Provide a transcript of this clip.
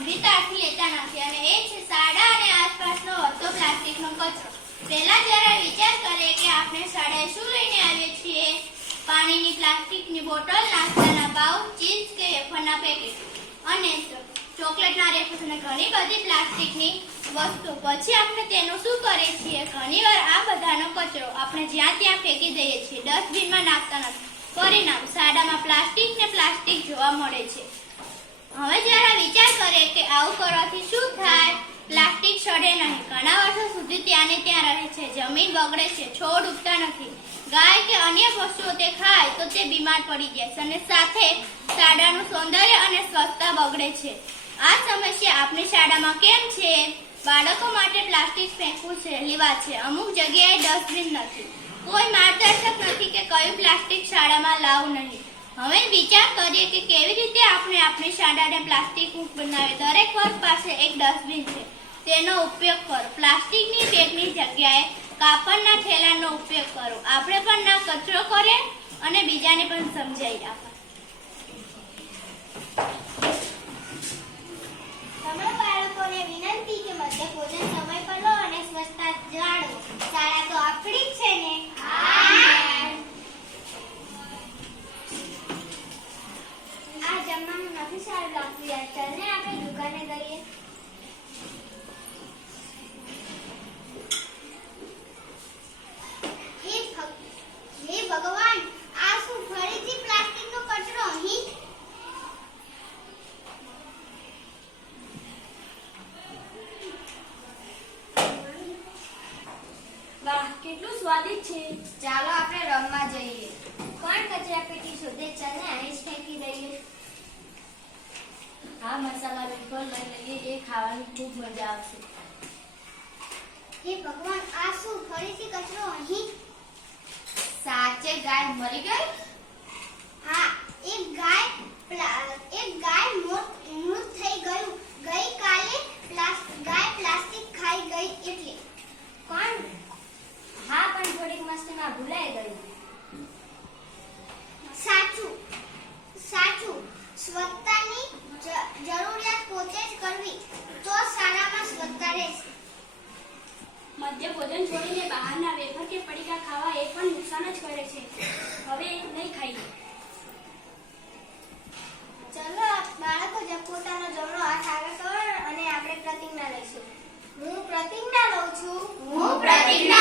ગંભીરતાથી લેતા નથી અને એ છે શાળા અને આસપાસનો વધતો પ્લાસ્ટિકનો કચરો. પહેલા જરા વિચાર કરે કે આપણે શાળાએ શું લઈને આવીએ છીએ? પાણીની પ્લાસ્ટિકની બોટલ, નાસ્તાના પાઉચ ચીપ્સ કે વેફરના અને ચોકલેટના રેફર્સ અને ઘણી બધી પ્લાસ્ટિકની વસ્તુ પછી આપણે તેનું શું કરીએ છીએ? ઘણીવાર આ બધાનો કચરો આપણે જ્યાં ત્યાં ફેંકી દઈએ છીએ. ડસ્ટબિનમાં નાખતા નથી. પરિણામ, શાળામાં પ્લાસ્ટિક ને પ્લાસ્ટિક જોવા મળે છે. હવે જરા વિચાર કરીએ કે આવું કરવાથી શું થાય? પ્લાસ્ટિક સડે નહીં. ઘણા વર્ષો સુધી ત્યાં ને ત્યાં રહે છે. જમીન બગડે છે. છોડ ઉગતા નથી. ગાય કે અન્ય પશુઓ તે ખાય તો તે બીમાર પડી જાય છે અને સાથે શાળાનું સૌંદર્ય અને સ્વચ્છતા બગડે છે. આ સમસ્યા આપણી શાળામાં કેમ છે? બાળકો માટે પ્લાસ્ટિક ફેંકવું સહેલીવા છે. અમુક જગ્યાએ ડસ્ટબિન નથી. કોઈ માર્ગદર્શક નથી કે કયું પ્લાસ્ટિક શાળામાં લાવવું નહીં. હવે વિચાર કરીએ કે કેવી રીતે આપણે આપણી શાળાને પ્લાસ્ટિક મુક્ત બનાવે દરેક વર્ગ પાસે એક ડસ્ટબિન છે. તેનો ઉપયોગ કરો. પ્લાસ્ટિકની બેગની જગ્યાએ કાપડના થેલાનો ઉપયોગ કરો. આપણે પણ ના કચરો કરીએ અને બીજાને પણ સમજાવી આપો કચરો વાહ કેટલું સ્વાદિષ્ટ છે. ચાલો આપણે રમવા જઈએ. કોણ કચરા પેટી શોધે ચાલ ને અહીં જ ફેંકી દઈએ આ મસાલા બિલકુલ લઈ લઈએ એ ખાવાની ખૂબ મજા આવશે. હે ભગવાન આ શું ફરીથી કચરો અહીં? સાચે ગાય મરી ગઈ? હા એક ગાય એક ગાય મોત કરે છે હવે નહીં ખાઈએ ચલો બાળકો જે પોતાનો જમણો હાથ આગળ કર અને આપણે પ્રતિજ્ઞા લઈશું હું પ્રતિજ્ઞા લઉં છું. હું પ્રતિજ્ઞા